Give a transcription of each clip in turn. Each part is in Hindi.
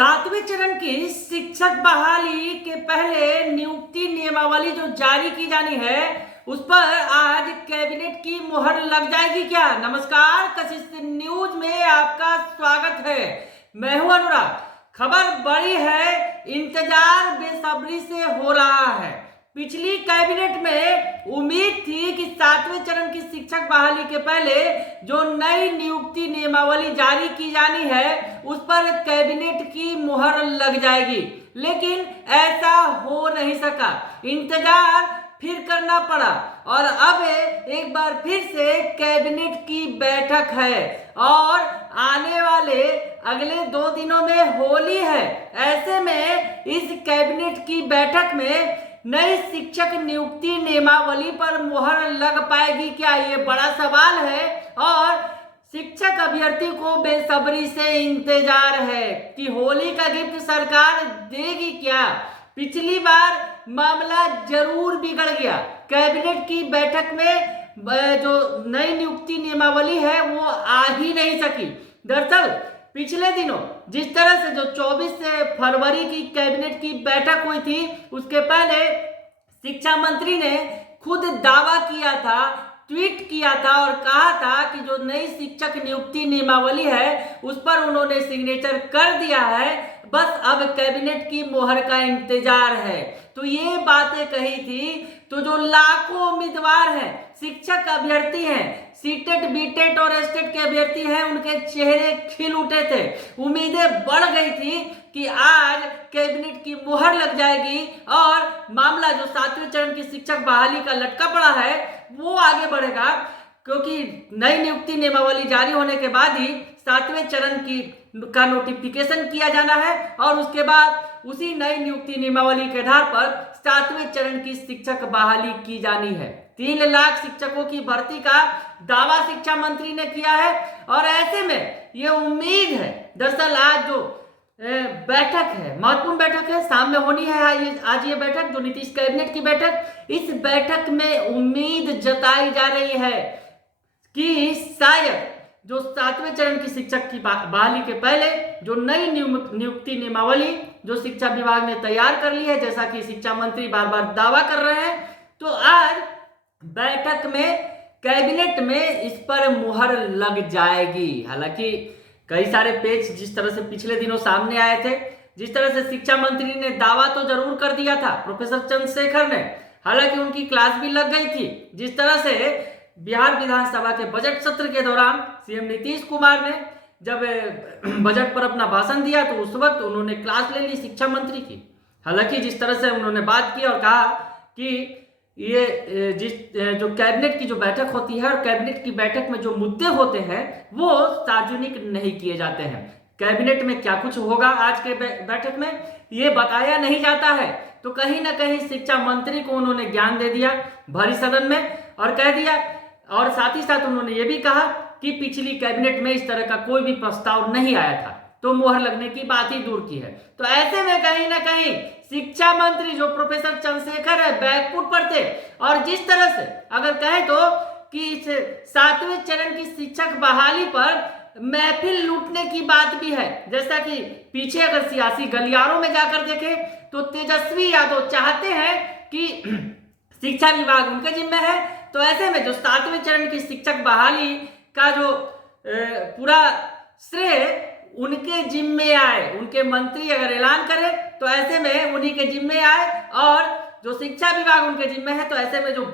सातवें चरण की शिक्षक बहाली के पहले नियुक्ति नियमावली जो जारी की जानी है उस पर आज कैबिनेट की मुहर लग जाएगी क्या। नमस्कार, कशिश न्यूज में आपका स्वागत है। मैं हूं अनुराग। खबर बड़ी है, इंतजार बेसब्री से हो रहा है। पिछली कैबिनेट में उम्मीद थी कि सातवें चरण की शिक्षक बहाली के पहले जो नई नियुक्ति नियमावली जारी की जानी है उस पर कैबिनेट की मुहर लग जाएगी, लेकिन ऐसा हो नहीं सका। इंतजार फिर करना पड़ा और अब एक बार फिर से कैबिनेट की बैठक है और आने वाले अगले 2 दिनों में होली है। ऐसे में इस कैबिनेट की बैठक में नई शिक्षक नियुक्ति नियमावली पर मुहर लग पाएगी क्या, ये बड़ा सवाल है और शिक्षक अभ्यर्थी को बेसब्री से इंतजार है कि होली का गिफ्ट सरकार देगी क्या। पिछली बार मामला जरूर बिगड़ गया। कैबिनेट की बैठक में जो नई नियुक्ति नियमावली है वो आ ही नहीं सकी। दरअसल पिछले दिनों जिस तरह से जो 24 फरवरी की कैबिनेट की बैठक हुई थी उसके पहले शिक्षा मंत्री ने खुद दावा किया था, ट्वीट किया था और कहा था कि जो नई शिक्षक नियुक्ति नियमावली है उस पर उन्होंने सिग्नेचर कर दिया है, बस अब कैबिनेट की मुहर का इंतजार है। तो ये बातें कही थी तो जो लाखों उम्मीदवार हैं, शिक्षक अभ्यर्थी हैं, सीटेट बीटेट और एस्टेट के अभ्यर्थी हैं, उनके चेहरे खिल उठे थे। उम्मीदें बढ़ गई थी कि आज कैबिनेट की मुहर लग जाएगी और मामला जो सातवें चरण की शिक्षक बहाली का लटका पड़ा है वो आगे बढ़ेगा, क्योंकि नई नियुक्ति नियमावली जारी होने के बाद ही सातवें चरण का नोटिफिकेशन किया जाना है और उसके बाद उसी नई नियुक्ति नियमावली के आधार पर सातवें चरण की शिक्षक बहाली की जानी है। 3 लाख शिक्षकों की भर्ती का दावा शिक्षा मंत्री ने किया है और ऐसे में ये उम्मीद है, दरअसल आज जो बैठक है, महत्वपूर्ण बैठक है, सामने होनी है आज ये बैठक जो नीतीश कैबिनेट की बैठक, इस बैठक में उम्मीद जताई जा रही है कि शायद जो सातवें चरण की शिक्षक की बहाली के पहले जो नई नियुक्ति नियमावली जो शिक्षा विभाग ने तैयार कर ली है, जैसा कि शिक्षा मंत्री बार बार दावा कर रहे हैं, तो आज बैठक में कैबिनेट में इस पर मुहर लग जाएगी। हालांकि कई सारे पेच जिस तरह से पिछले दिनों सामने आए थे, जिस तरह से शिक्षा मंत्री ने दावा तो जरूर कर दिया था प्रोफेसर चंद्रशेखर ने, हालांकि उनकी क्लास भी लग गई थी। जिस तरह से बिहार विधानसभा के बजट सत्र के दौरान सीएम नीतीश कुमार ने जब बजट पर अपना भाषण दिया तो उस वक्त उन्होंने क्लास ले ली शिक्षा मंत्री की। हालांकि जिस तरह से उन्होंने बात की और कहा कि ये जो कैबिनेट की जो बैठक होती है और कैबिनेट की बैठक में जो मुद्दे होते हैं वो सार्वजनिक नहीं किए जाते हैं। कैबिनेट में क्या कुछ होगा आज के बैठक में ये बताया नहीं जाता है, तो कहीं ना कहीं शिक्षा मंत्री को उन्होंने ज्ञान दे दिया भरी सदन में और कह दिया, और साथ ही साथ उन्होंने ये भी कहा कि पिछली कैबिनेट में इस तरह का कोई भी प्रस्ताव नहीं आया था, तो मुहर लगने की बात ही दूर की है। तो ऐसे में कहीं ना कहीं शिक्षा मंत्री जो प्रोफेसर चंद्रशेखर है बैकफुट पर थे और जिस तरह से अगर कहें तो कि इस सातवें चरण की शिक्षक बहाली पर महफिल लूटने की बात भी है। जैसा कि पीछे अगर सियासी गलियारों में जाकर देखें तो तेजस्वी यादव चाहते हैं कि शिक्षा विभाग उनके जिम्मे है, तो ऐसे में जो सातवें चरण की शिक्षक बहाली का जो पूरा श्रेय उनके जिम्मे आए, उनके मंत्री अगर ऐलान करें तो ऐसे में उन्हीं के जिम्मे आए और जो शिक्षा विभाग उनके जिम्मे है, तो ऐसे में जो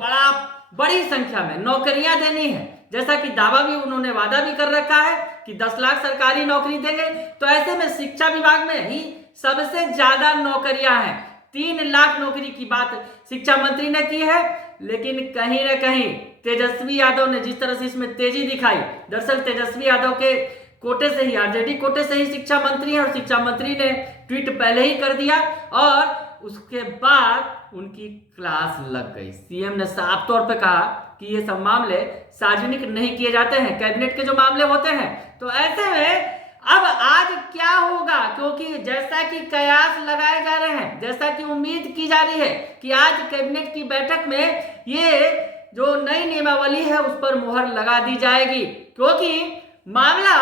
बड़ी संख्या में नौकरियां देनी है, जैसा कि दावा भी उन्होंने वादा भी कर रखा है कि 10 लाख सरकारी नौकरी देंगे, तो ऐसे में शिक्षा विभाग में ही सबसे ज्यादा नौकरियां हैं। 3 लाख नौकरी की बात शिक्षा मंत्री ने की है, लेकिन कहीं ना कहीं तेजस्वी यादव ने जिस तरह से इसमें तेजी दिखाई, दरअसल तेजस्वी यादव के कोटे से ही, आरजेडी कोटे से ही शिक्षा मंत्री है और शिक्षा मंत्री ने ट्वीट पहले ही कर दिया और उसके बाद उनकी क्लास लग गई। सीएम ने साफ तौर पे कहा कि ये सब मामले सार्वजनिक नहीं किए जाते हैं, कैबिनेट के जो मामले होते हैं। तो ऐसे में अब आज क्या होगा, क्योंकि जैसा कि कयास लगाए जा रहे हैं, जैसा कि उम्मीद की जा रही है कि आज कैबिनेट की बैठक में ये जो नई नियमावली है उस पर मुहर लगा दी जाएगी, क्योंकि मामला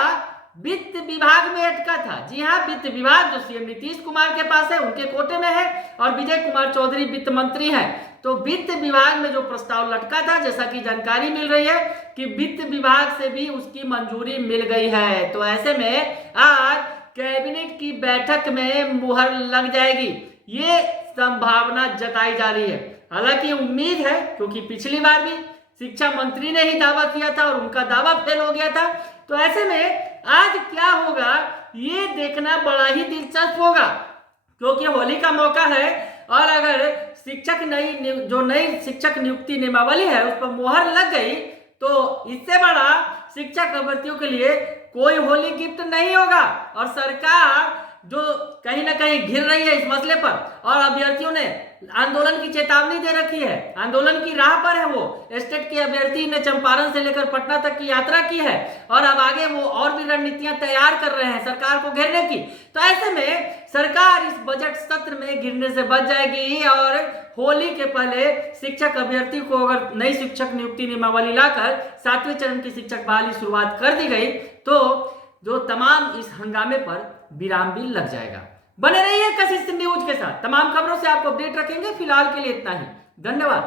वित्त विभाग में अटका था। जी हाँ, वित्त विभाग जो सीएम नीतीश कुमार के पास है, उनके कोटे में है और विजय कुमार चौधरी वित्त मंत्री हैं। तो वित्त विभाग में जो प्रस्ताव लटका था, जैसा कि जानकारी मिल रही है कि वित्त विभाग से भी उसकी मंजूरी मिल गई है। तो ऐसे में आज कैबिनेट की बैठक में मुहर लग जाएगी, ये संभावना जताई जा रही है। हालांकि उम्मीद है, क्योंकि पिछली बार भी शिक्षा मंत्री ने ही दावा किया था और उनका दावा फेल हो गया था। तो ऐसे में आज क्या होगा ये देखना बड़ा ही दिलचस्प होगा, क्योंकि होली का मौका है और अगर नई शिक्षक नियुक्ति नियमावली है उस पर मुहर लग गई तो इससे बड़ा शिक्षक अभ्यर्थियों के लिए कोई होली गिफ्ट नहीं होगा। और सरकार जो कहीं ना कहीं घिर रही है इस मसले पर, और अभ्यर्थियों ने आंदोलन की चेतावनी दे रखी है, आंदोलन की राह पर है। वो स्टेट के अभ्यर्थी ने चंपारण से लेकर पटना तक की यात्रा की है और अब आगे वो और भी रणनीतियां तैयार कर रहे हैं सरकार को घेरने की। तो ऐसे में सरकार इस बजट सत्र में गिरने से बच जाएगी और होली के पहले शिक्षक अभ्यर्थी को अगर नई शिक्षक नियुक्ति नियमावली लाकर 7वें चरण की शिक्षक बहाली शुरुआत कर दी गई तो जो तमाम इस हंगामे पर विराम भी लग जाएगा। बने रहिए कशिश न्यूज के साथ, तमाम खबरों से आपको अपडेट रखेंगे। फिलहाल के लिए इतना ही, धन्यवाद।